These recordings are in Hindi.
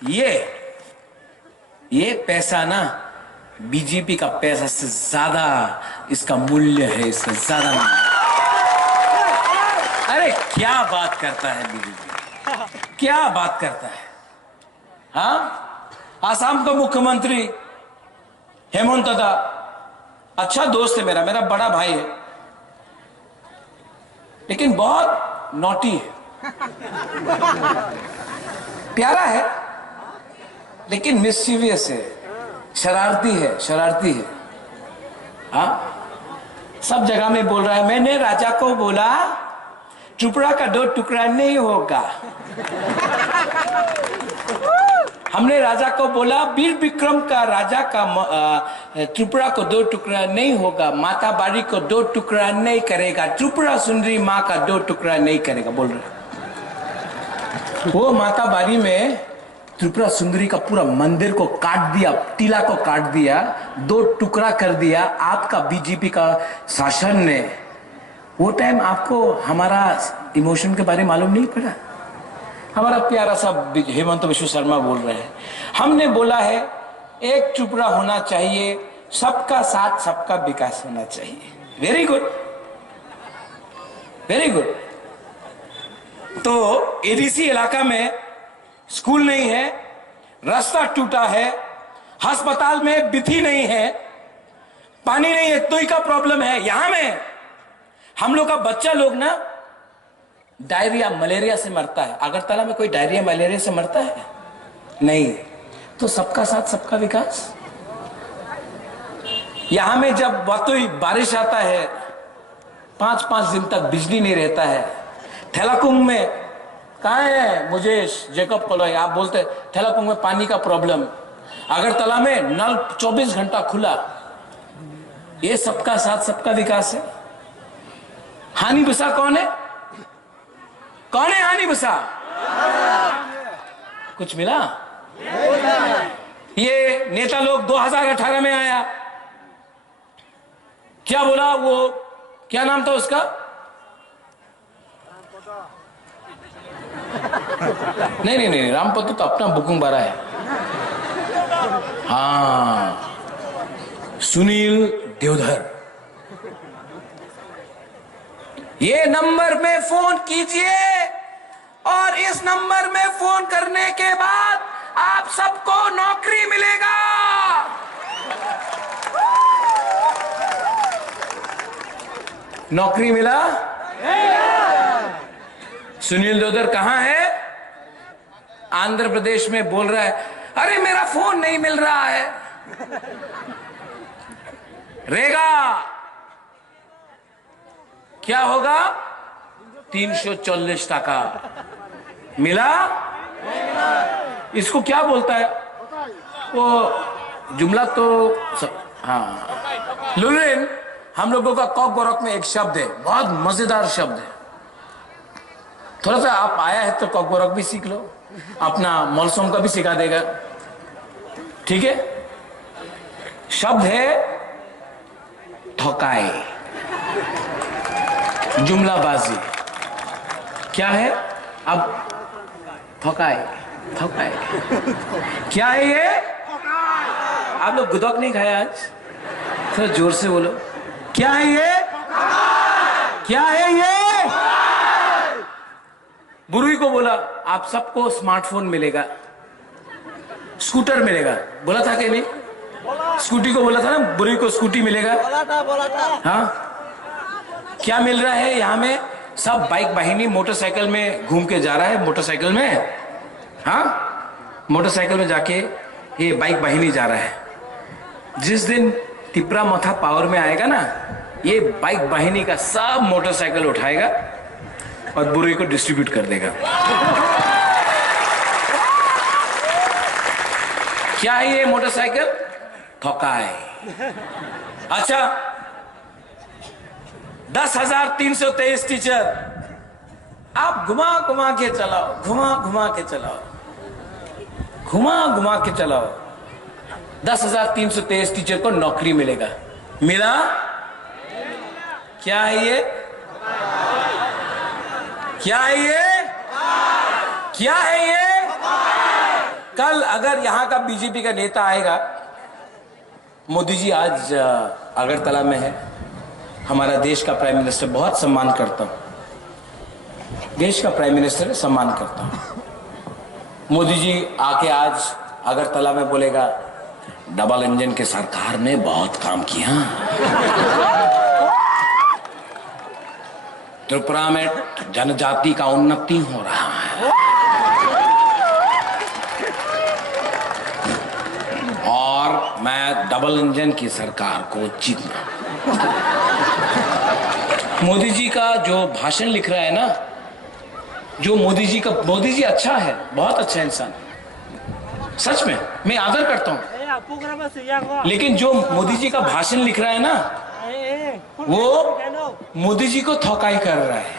ये पैसा ना बीजेपी का पैसा से ज्यादा इसका मूल्य है, इससे ज्यादा मूल्य। अरे क्या बात करता है बीजेपी, क्या बात करता है। हाँ, आसाम का मुख्यमंत्री हेमंत दा अच्छा दोस्त है, मेरा बड़ा भाई है, लेकिन बहुत नॉटी है। प्यारा है लेकिन मिस्चीवियस है, शरारती है। हाँ, सब जगह में बोल रहा है, मैंने राजा को बोला टुकड़ा का 2 टुकड़ा नहीं होगा। हमने राजा को बोला वीर विक्रम का राजा का त्रिपुरा को 2 टुकड़ा नहीं होगा, माता बारी को 2 टुकड़ा नहीं करेगा, त्रिपुरा सुंदरी माँ का 2 टुकड़ा नहीं करेगा, बोल रहे। वो माता बारी में त्रिपुरा सुंदरी का पूरा मंदिर को काट दिया, टीला को काट दिया, 2 टुकड़ा कर दिया आपका बीजेपी का शासन ने। वो टाइम आपको हमारा इमोशन के बारे में मालूम नहीं पड़ा। हमारा प्यारा सा हेमंत विश्व शर्मा बोल रहे हैं, हमने बोला है एक टुकड़ा होना चाहिए, सबका साथ सबका विकास होना चाहिए। Very good, very good. तो एडीसी इलाका में स्कूल नहीं है, रास्ता टूटा है, अस्पताल में बिथी नहीं है, पानी नहीं है, तो का प्रॉब्लम है। यहां में हम लोग का बच्चा लोग ना डायरिया मलेरिया से मरता है। अगरतला में कोई डायरिया मलेरिया से मरता है? नहीं। तो सबका साथ सबका विकास। यहां में जब बारिश आता है 5-5 दिन तक बिजली नहीं रहता है। थेलाकुंग में कहा है मुझे जेकब कॉलोई, आप बोलते थेलाकुंग में पानी का प्रॉब्लम, अगरतला में नल 24 घंटा खुला। ये सबका साथ सबका विकास है। हानि बसा कौन है? कौन है हानि बसा? कुछ मिला? ये नेता लोग 2018 में आया, क्या बोला, वो क्या नाम था उसका? नहीं, रामपतो तो अपना बुकुंग बारा है। हाँ, सुनील देवधर। ये नंबर में फोन कीजिए और इस नंबर में फोन करने के बाद आप सबको नौकरी मिलेगा। नौकरी मिला? सुनील देवधर कहां है? आंध्र प्रदेश में बोल रहा है, अरे मेरा फोन नहीं मिल रहा है। रेगा क्या होगा? 340 टका मिला? इसको क्या बोलता है वो जुमला तो हाँ, लुलिन हम लोगों का कॉक बोरक में एक शब्द है, बहुत मजेदार शब्द है। थोड़ा सा आप आया है तो कॉक बोरक भी सीख लो, अपना मौसम का भी सिखा देगा, ठीक है। शब्द है ठोकाए, जुमलाबाजी। क्या है? अब ठोकाए क्या है ये? आप लोग गुदक नहीं खाया आज? थोड़ा जोर से बोलो, क्या है ये? क्या है ये? बुरुई को बोला आप सबको स्मार्टफोन मिलेगा, स्कूटर मिलेगा, बोला था कि नहीं? स्कूटी को बोला था ना, बुरुई को स्कूटी मिलेगा। बोला था। हाँ, क्या मिल रहा है यहाँ में? सब बाइक वाहिनी मोटरसाइकिल में घूम के जा रहा है, मोटरसाइकिल में। हाँ, मोटरसाइकिल में जाके ये बाइक वाहिनी जा रहा है। जिस दिन तिपरा मथा पावर में आएगा ना, ये बाइक वाहिनी का सब मोटरसाइकिल उठाएगा और बुरुई को डिस्ट्रीब्यूट कर देगा। क्या है ये मोटरसाइकिल? ठोकाए। अच्छा, 10,323 टीचर आप घुमा घुमा के चलाओ, घुमा घुमा के चलाओ, घुमा घुमा के चलाओ, 10,323 टीचर को नौकरी मिलेगा। मिला? क्या है ये? क्या है ये? क्या है ये? कल अगर यहां का बीजेपी का नेता आएगा, मोदी जी आज अगरतला में है, हमारा देश का प्राइम मिनिस्टर, बहुत सम्मान करता हूं, देश का प्राइम मिनिस्टर सम्मान करता हूं। मोदी जी आके आज अगरतला में बोलेगा, डबल इंजन की सरकार ने बहुत काम किया, त्रिपुरा में जनजाति का उन्नति हो रहा है, और मैं डबल इंजन की सरकार को जीतना। मोदी जी का जो भाषण लिख रहा है ना, जो मोदी जी अच्छा है, बहुत अच्छा इंसान, सच में मैं आदर करता हूं, लेकिन जो मोदी जी का भाषण लिख रहा है ना, वो मोदी जी को थोकाई कर रहा है।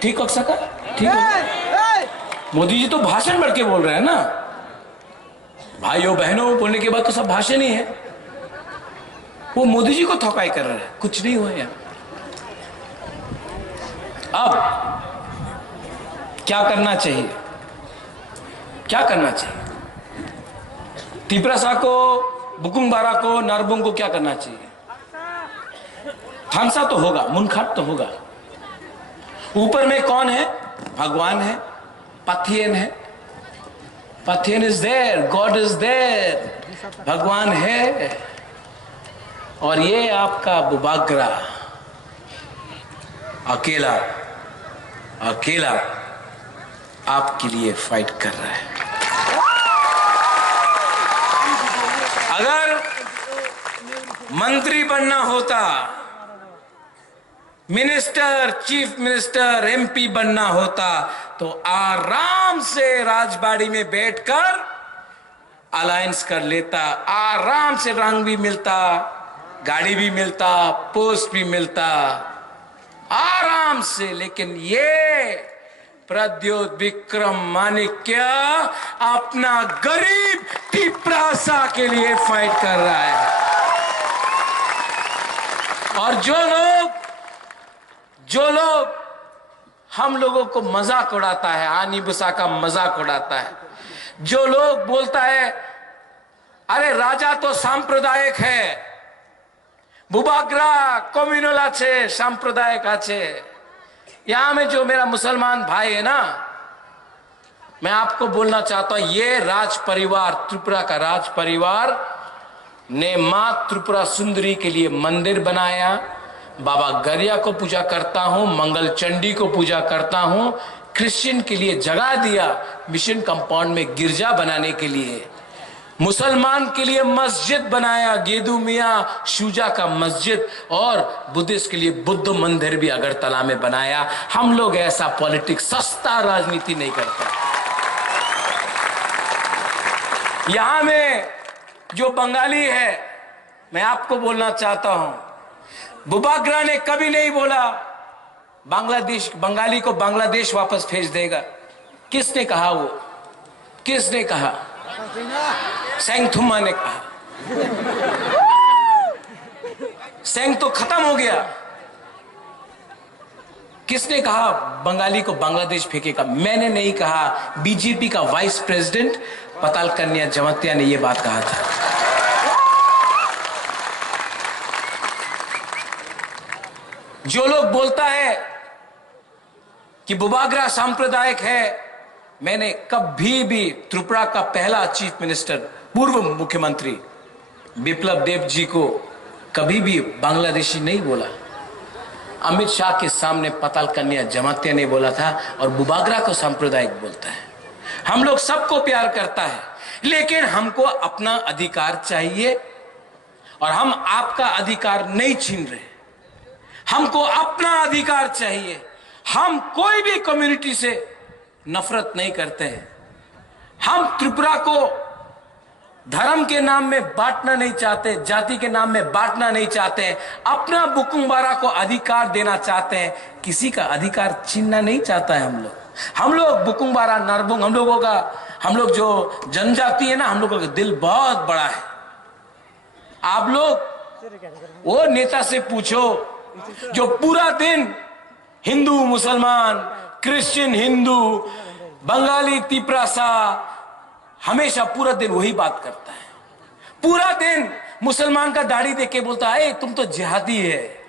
ठीक हो सका, ठीक हो। मोदी जी तो भाषण बढ़ के बोल रहे हैं ना, भाइयों बहनों बोलने के बाद तो सब भाषण ही है, वो मोदी जी को थोकाई कर रहे हैं, कुछ नहीं हुआ यार। अब क्या करना चाहिए, क्या करना चाहिए? त्रिपुरा को, बुकुंग बारा को, नारबुंग को क्या करना चाहिए? थानसा तो होगा, मुनखाट तो होगा। ऊपर में कौन है? भगवान है, पथियन है, पथियन is there, god is there, भगवान है। और ये आपका बुबाग्रा अकेला आपके लिए फाइट कर रहा है। अगर मंत्री बनना होता, मिनिस्टर, चीफ मिनिस्टर, एमपी बनना होता, तो आराम से राजबाड़ी में बैठकर अलायंस कर लेता, आराम से रंग भी मिलता, गाड़ी भी मिलता, पोस्ट भी मिलता, आराम से। लेकिन ये प्रद्योत विक्रम माणिक्य अपना गरीब त्रिपुरा के लिए फाइट कर रहा है। और जो लोग हम लोगों को मजाक उड़ाता है, आनी बुसा का मजाक उड़ाता है, जो लोग बोलता है अरे राजा तो सांप्रदायिक है, बुबाग्रा कम्युनल आछे, सांप्रदायिक आछे। यहां में जो मेरा मुसलमान भाई है ना, मैं आपको बोलना चाहता हूं, ये राज परिवार, त्रिपुरा का राज परिवार ने मां त्रिपुरा सुंदरी के लिए मंदिर बनाया, बाबा गरिया को पूजा करता हूं, मंगल चंडी को पूजा करता हूं, क्रिश्चियन के लिए जगह दिया मिशन कंपाउंड में गिरजा बनाने के लिए, मुसलमान के लिए मस्जिद बनाया, गेदू मियां शुजा का मस्जिद, और बुद्धिस्ट के लिए बुद्ध मंदिर भी अगरतला में बनाया। हम लोग ऐसा पॉलिटिक्स, सस्ता राजनीति नहीं करते। यहां में जो बंगाली है, मैं आपको बोलना चाहता हूं, बुबाग्रा ने कभी नहीं बोला बांग्लादेश, बंगाली को बांग्लादेश वापस भेज देगा। किसने कहा? वो किसने कहा? सेंगथुमा ने कहा। सेंग तो खत्म हो गया। किसने कहा बंगाली को बांग्लादेश फेंकेगा? मैंने नहीं कहा, बीजेपी का वाइस प्रेसिडेंट पताल कन्या जमातिया ने यह बात कहा था। जो लोग बोलता है कि बुबाग्रा सांप्रदायिक है, मैंने कभी भी त्रिपुरा का पहला चीफ मिनिस्टर, पूर्व मुख्यमंत्री बिप्लब देब जी को कभी भी बांग्लादेशी नहीं बोला। अमित शाह के सामने पताल कन्या जमातिया ने बोला था, और बुबाग्रा को सांप्रदायिक बोलता है। हम लोग सबको प्यार करता है, लेकिन हमको अपना अधिकार चाहिए, और हम आपका अधिकार नहीं छीन रहे। हमको अपना अधिकार चाहिए। हम कोई भी कम्युनिटी से नफरत नहीं करते हैं। हम त्रिपुरा को धर्म के नाम में बांटना नहीं चाहते, जाति के नाम में बांटना नहीं चाहते हैं। अपना बुकुंग बारा को अधिकार देना चाहते हैं, किसी का अधिकार छीनना नहीं चाहता है। हम लोग बुकुंग बारा, नारबुंग, हम लोग जो जनजाति है ना, हम लोगों का दिल बहुत बड़ा है। आप लोग वो नेता से पूछो जो पूरा दिन हिंदू मुसलमान, क्रिश्चियन हिंदू, बंगाली तिपरासा हमेशा पूरा दिन वही बात करता है। पूरा दिन मुसलमान का दाढ़ी देख के बोलता है तुम तो जिहादी है।